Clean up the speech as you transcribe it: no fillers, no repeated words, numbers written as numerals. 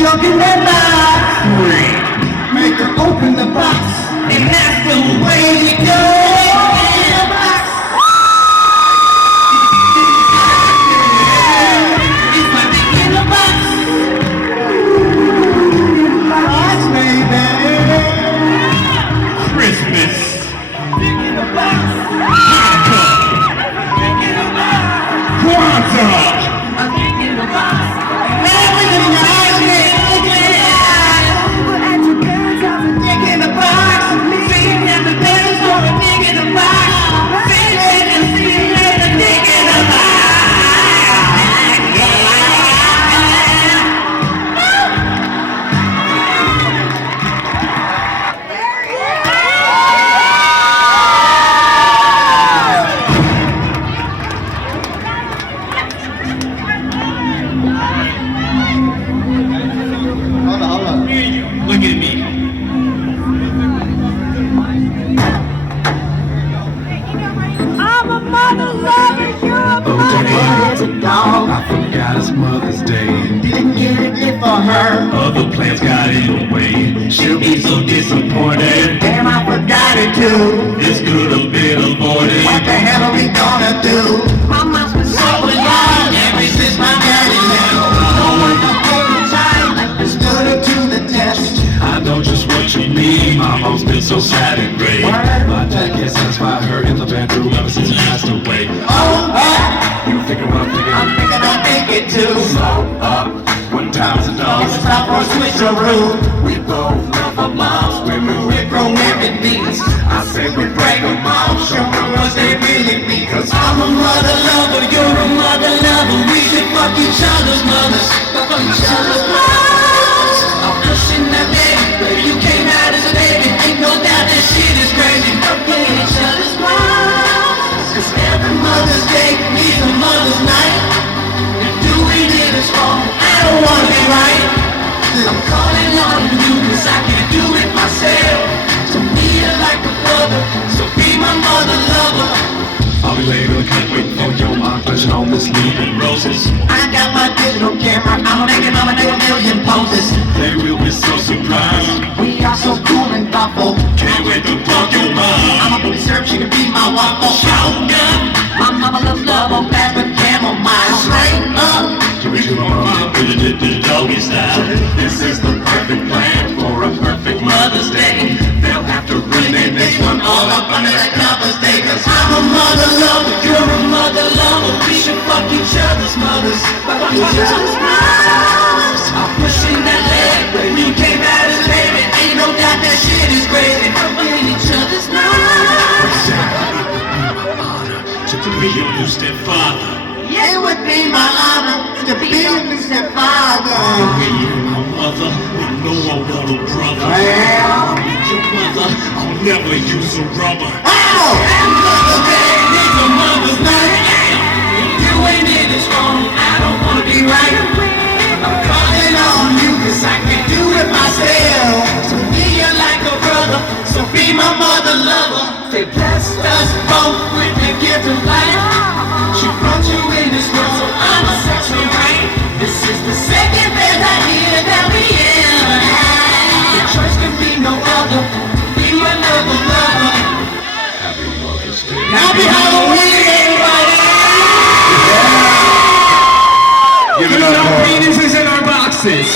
junk in that box. Make her open the box, and that's the way we do it. It's my dick in the box. Box, baby. Christmas. Dick in the box. Hanukkah. Dick in the box. Kwanzaa. Dick in the box. Everything I look at me. I'm a mother lover, you're a mother. A dog. I forgot it's Mother's Day. Didn't get a gift for her. Other plans got in the way. She'll be so disappointed. Damn, I forgot it too. This could have been avoided. What the hell are we gonna do? My mom's been so alive ever since my daddy left. No one to hold me tight like this stood her to the test. I know just what you mean. My mom's been so sad and gray. My dad can't satisfy her in the bedroom ever since he passed away. Oh, You thinking what I'm thinking? I'm thinking I think it too. Slow up. When times are dull, It's time for a switcheroo. we both love our moms. We're grown women beats. I say we break them off. Show me what they really mean. Cause I'm a mother lover, you're a mother lover. We should fuck each other's mothers. Fuck each other's moms. I'm pushing that baby, but you came out as a baby. Ain't no doubt that shit is crazy. Fucking each other's moms. Cause every Mother's Day is a mother's night. And doing it is wrong, I don't wanna be right. I'm calling on you cause I can't do it myself. So be it like a brother, so be my mother lover. I'll be late on the cut waiting for your mom flashing on this leaving roses. I got my digital camera, I'm making a million poses. They will be so surprised. We are so cool and thoughtful. Can't wait to fuck your mom. I'm a booty syrup, she can be my waffle. Shotgun. My mama loves love on fast with chamomile. Straight up. Give it to my mom, put it in the doggy style. This is the perfect plan for a perfect Mother's Day. They'll have to rename this one all up under that covers day. Cause I'm a mother lover, you're a mother lover. We should fuck each other's mothers. Fuck each other's mothers. I'm pushing that leg, but you came out as a baby. Ain't no doubt that shit is crazy. Fucking each other's mothers. To be your new stepfather. It would be my honor to be your new stepfather. When you're my mother, you know I want a brother. Well, Your mother, I'll never use a rubber. oh! And Mother's Day is a mother's night. You ain't in it strong, I don't wanna be right. I'm calling on you cause I can't do it myself. So be you like a brother, so be my mother lover. They blessed us both with the gift of life. She brought you in this world, so I'ma set you right. This is the second best idea that we ever had. The choice can be no other. Be my mother lover. Happy Mother's Day. Happy Halloween, everybody! Give it up. Penises in our boxes.